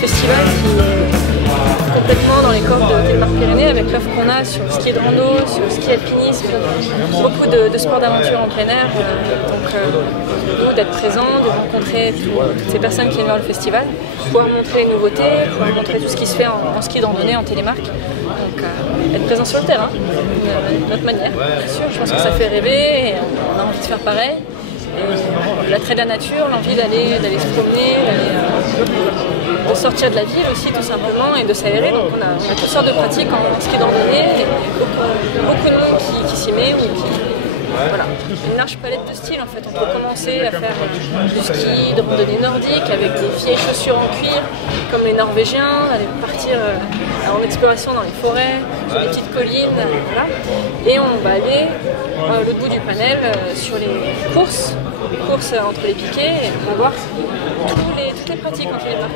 festival qui est complètement dans les cordes de Télémark Pyrénées avec l'offre qu'on a sur le ski de rando, sur le ski alpinisme, beaucoup de sports d'aventure en plein air. Nous, d'être présents, de rencontrer toutes ces personnes qui viennent voir le festival, pouvoir montrer les nouveautés, pouvoir montrer tout ce qui se fait en ski de randonnée, en Télémark. Donc être présent sur le terrain, notre manière, bien sûr. Je pense que ça fait rêver et on a envie de faire pareil. L'attrait de la nature, l'envie d'aller se promener, de sortir de la ville aussi tout simplement et de s'aérer. Donc on a toutes sortes de pratiques en ski de randonnée et beaucoup de monde qui s'y met ou qui... Voilà, une large palette de styles en fait. On peut commencer à faire du ski de randonnée nordique avec des vieilles chaussures en cuir comme les Norvégiens, aller partir en exploration dans les forêts, sur des petites collines, voilà. Et on va aller à l'autre bout du panel sur les courses entre les piquets et on va voir toutes les pratiques en télémark.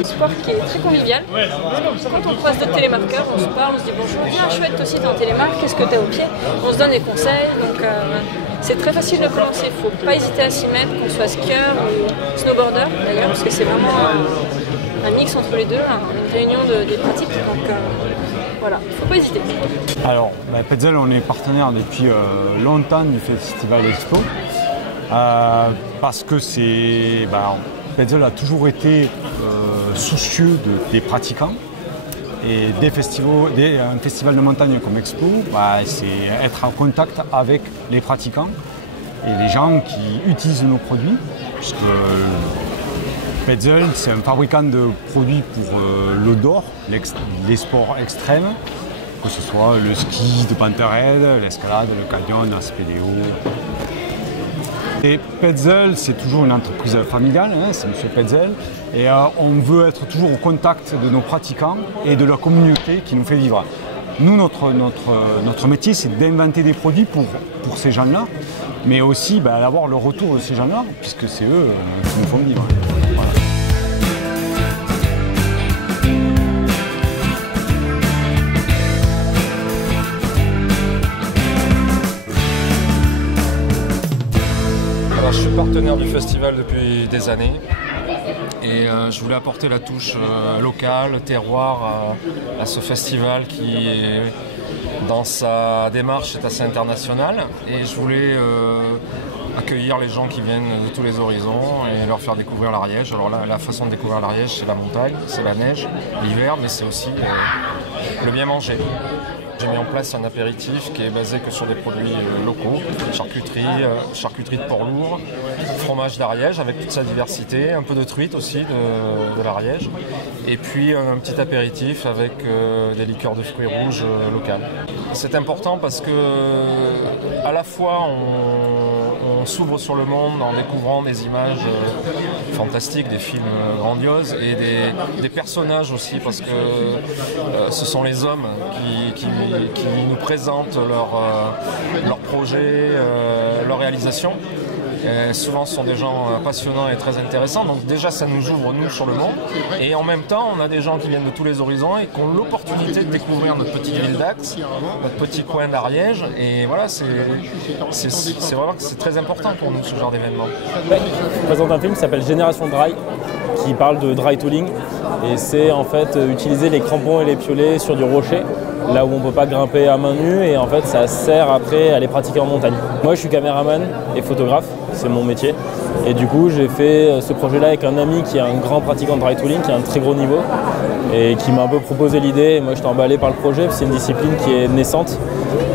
Un sport qui est très convivial. Quand on croise d'autres télémarqueurs, on se parle, on se dit bonjour, bien chouette toi aussi t'es en télémark, qu'est-ce que t'as au pied? On se donne des conseils, donc c'est très facile de commencer, il ne faut pas hésiter à s'y mettre, qu'on soit skieur ou snowboarder d'ailleurs, parce que c'est vraiment un mix entre les deux, une réunion des pratiques, donc voilà, il ne faut pas hésiter. Alors, Petzl, on est partenaire depuis longtemps du Festival Expo, parce que Petzl a toujours été soucieux des pratiquants. Et un festival de montagne comme Expo, c'est être en contact avec les pratiquants et les gens qui utilisent nos produits, puisque Petzl, c'est un fabricant de produits pour l'outdoor, les sports extrêmes, que ce soit le ski de pente raide, l'escalade, le canyon, la spéléo. Et Petzl, c'est toujours une entreprise familiale, c'est M. Petzl, et on veut être toujours au contact de nos pratiquants et de la communauté qui nous fait vivre. Nous, notre métier, c'est d'inventer des produits pour ces gens-là, mais aussi d'avoir le retour de ces gens-là, puisque c'est eux qui nous font vivre. Voilà. Je suis partenaire du festival depuis des années et je voulais apporter la touche locale, terroir à ce festival qui, dans sa démarche, est assez international et je voulais accueillir les gens qui viennent de tous les horizons et leur faire découvrir l'Ariège. Alors là, la façon de découvrir l'Ariège, c'est la montagne, c'est la neige, l'hiver, mais c'est aussi le bien manger. J'ai mis en place un apéritif qui est basé que sur des produits locaux, charcuterie de porc lourd, fromage d'Ariège avec toute sa diversité, un peu de truite aussi de l'Ariège, et puis un petit apéritif avec des liqueurs de fruits rouges locales. C'est important parce que à la fois on s'ouvre sur le monde en découvrant des images fantastiques, des films grandioses et des personnages aussi parce que ce sont les hommes qui nous présentent leurs projets, leurs réalisations. Souvent ce sont des gens passionnants et très intéressants, donc déjà ça nous ouvre nous sur le monde et en même temps on a des gens qui viennent de tous les horizons et qui ont l'opportunité de découvrir notre petite ville d'Axe, notre petit coin d'Ariège et voilà c'est vraiment que c'est très important pour nous ce genre d'événement. Je présente un film qui s'appelle Génération Dry qui parle de dry tooling et c'est en fait utiliser les crampons et les piolets sur du rocher là où on ne peut pas grimper à main nue et en fait ça sert après à les pratiquer en montagne. Moi je suis caméraman et photographe, c'est mon métier et du coup j'ai fait ce projet là avec un ami qui est un grand pratiquant de dry tooling, qui a un très gros niveau et qui m'a un peu proposé l'idée et moi j'étais emballé par le projet, c'est une discipline qui est naissante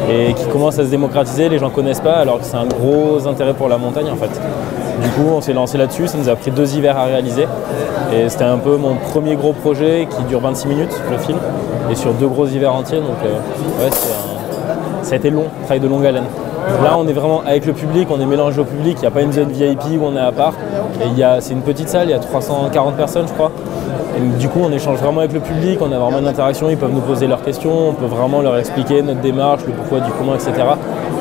et qui commence à se démocratiser, les gens ne connaissent pas alors que c'est un gros intérêt pour la montagne en fait. Du coup on s'est lancé là-dessus, ça nous a pris 2 hivers à réaliser et c'était un peu mon premier gros projet qui dure 26 minutes le film et sur 2 gros hivers entiers donc ouais, ça a été long, travail de longue haleine. Là on est vraiment avec le public, on est mélangé au public, il n'y a pas une zone VIP où on est à part et c'est une petite salle, il y a 340 personnes je crois. Et du coup on échange vraiment avec le public, on a vraiment une interaction, ils peuvent nous poser leurs questions, on peut vraiment leur expliquer notre démarche, le pourquoi du comment, etc.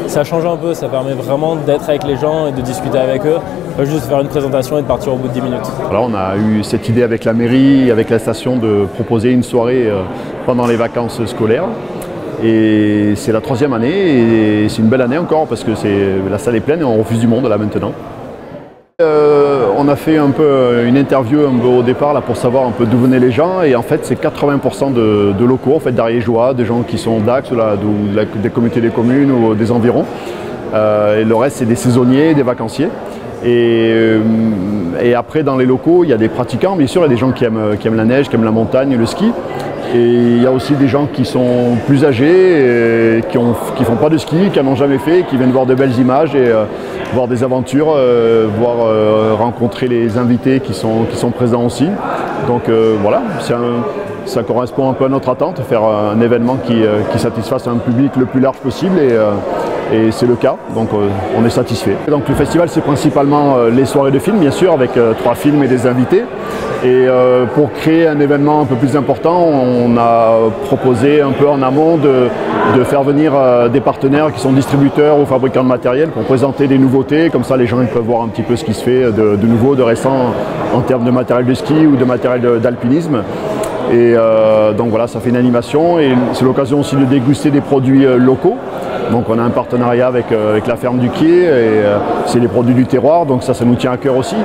Ça change un peu, ça permet vraiment d'être avec les gens et de discuter avec eux, pas juste faire une présentation et de partir au bout de 10 minutes. Voilà, on a eu cette idée avec la mairie, avec la station de proposer une soirée pendant les vacances scolaires. Et c'est la 3e année et c'est une belle année encore parce que la salle est pleine et on refuse du monde là maintenant. On on a fait un peu une interview un peu au départ là, pour savoir un peu d'où venaient les gens, et en fait c'est 80% de locaux, en fait, d'Ariégeois, des gens qui sont d'Ax, des comités des communes ou des environs. Et le reste c'est des saisonniers, des vacanciers. Et après dans les locaux il y a des pratiquants, bien sûr, il y a des gens qui aiment la neige, qui aiment la montagne, le ski. Et il y a aussi des gens qui sont plus âgés, qui ne font pas de ski, qui n'en ont jamais fait, qui viennent voir de belles images et voir des aventures, rencontrer les invités qui sont présents aussi. Donc voilà, ça correspond un peu à notre attente, faire un événement qui satisfasse un public le plus large possible, et c'est le cas, donc on est satisfait. Donc le festival c'est principalement les soirées de films, bien sûr, avec 3 films et des invités. Et pour créer un événement un peu plus important, on a proposé un peu en amont de faire venir des partenaires qui sont distributeurs ou fabricants de matériel pour présenter des nouveautés. Comme ça les gens ils peuvent voir un petit peu ce qui se fait de nouveau, de récent en termes de matériel de ski ou de matériel d'alpinisme. Et donc voilà, ça fait une animation et c'est l'occasion aussi de déguster des produits locaux. Donc on a un partenariat avec la ferme du Quai, et c'est les produits du terroir, donc ça nous tient à cœur aussi.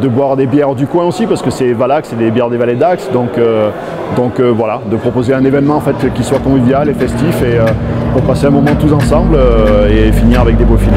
De boire des bières du coin aussi, parce que c'est Valax, c'est des bières des vallées d'Ax. Donc voilà, de proposer un événement en fait, qui soit convivial et festif, et pour passer un moment tous ensemble et finir avec des beaux films.